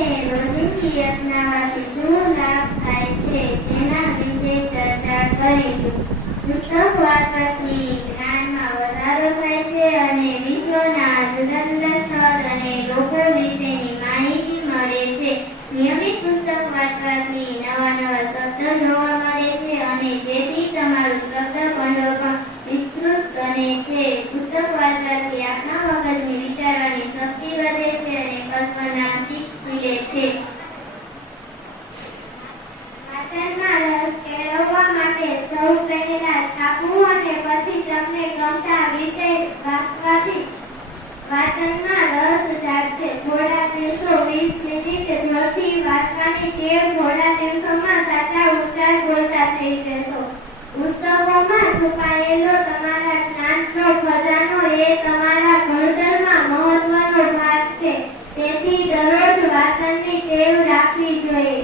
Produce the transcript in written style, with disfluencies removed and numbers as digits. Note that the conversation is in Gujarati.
વાંચનને રોજિંદી અપનાવવાથી શું લાભ થાય છે તેના વિશે ચર્ચા કરીશું. પુસ્તક વાંચવાથી જ્ઞાનમાં વધારો થાય છે અને વિશ્વના જુદા જુદા સ્થળ અને લોકો વિશેની માહિતી મળે છે. નિયમિત પુસ્તક વાંચવાથી નવા નવા શબ્દ જોવા મળે છે અને તેથી તમારું શબ્દ ભંડોળ પણ વિસ્તૃત બને છે. પુસ્તક વાંચવાથી આપણા મગજની વિચારવાની શક્તિ વધે છે અને કલ્પના શીખી છે. વાંચનમાં રસ કેળવવા માટે સૌ પહેલા છાપવું અને પછી તમને ગમતા વિષય વાંચવાથી વાંચનમાં રસ જાગશે. થોડા દિવસો 20 મિનિટ જોરથી વાંચવાની ટેવ થોડા દિવસોમાં સાચા ઉચ્ચાર બોલતા થઈ જશો. પુસ્તકોમાં છુપાયેલો તમારા જ્ઞાનનો ખજાનો એ તમારા ઘડતરમાં મહત્વનો ભાગ છે. તેથી દરરોજ વાંચનની ટેવ રાખવી જોઈએ.